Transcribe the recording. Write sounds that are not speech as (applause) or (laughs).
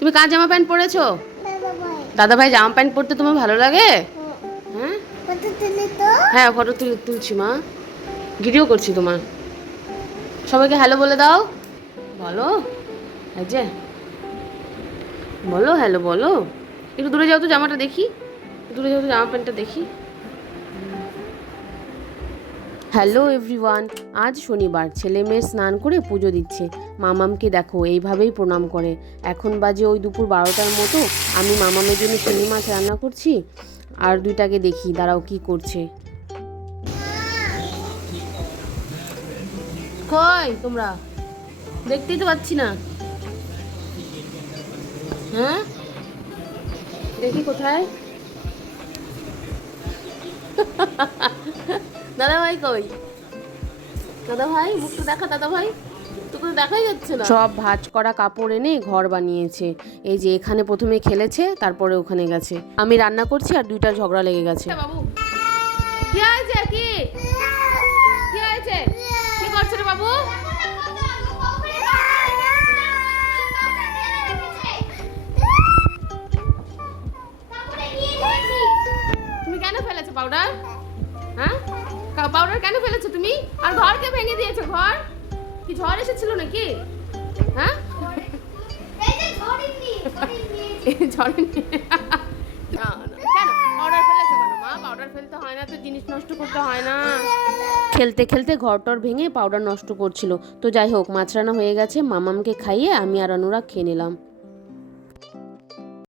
তুমি কার জামা প্যান্ট পরেছো? দাদা ভাই জামা প্যান্ট পরতে তোমার ভালো লাগে? হ্যাঁ? হ্যাঁ ফটো তুল, তুলছি মা। ভিডিও করছি তোমার। সবাইকে হ্যালো বলে দাও। বলো। যে। বলো, হ্যালো বলো। একটু দূরে যাও তো জামাটা দেখি। দূরে যাও তো জামা প্যান্টটা দেখি। হ্যালো এভরিওয়ান আজ শনিবার, ছেলে মেয়ে স্নান করে পুজো দিচ্ছে। মামামকে দেখো, এইভাবেই প্রণাম করে। এখন বাজে ওই দুপুর বারোটার মতো। আমি মামামের জন্য চিংড়ি মাছ রান্না করছি। আর দুইটাকে দেখি, দাঁড়াও কি করছে। কই তোমরা? দেখতেই তো পাচ্ছি না। হ্যাঁ? দেখি কোথায়? (laughs) দাদা ভাই কই? দাদা ভাই মুখটা দেখা দাদা ভাই তোকে তো দেখাই যাচ্ছে না। সব ভাঁজ করা কাপড় এনে ঘর বানিয়েছে। এই যে এখানে প্রথমে খেলেছে তারপরে ওখানে গেছে। আমি রান্না করছি আর দুইটা ঝগড়া লেগে গেছে। বাবু? কি হয়েছে কি? কি হয়েছে? কি করছে রে বাবু? তুমি কেন ফেলেছো পাউডার হ্যাঁ? পাউডার কেন ফেলেছো তুমি? আর ঘরকে ভেঙে দিয়েছ ঘর? কি ঝড় এসেছিল নাকি? হ্যাঁ? এই না, না, কেন? পাউডার ফেলেছো কেন মা? পাউডার ফেলতে হয় না তো জিনিস নষ্ট করতে হয় না। খেলতে খেলতে ঘরটর ভেঙে পাউডার নষ্ট করছিল। তো যাই হোক মাছ রান্না হয়ে গেছে মামামকে খাইয়ে আমি আর অনুরাগ খেয়ে নিলাম।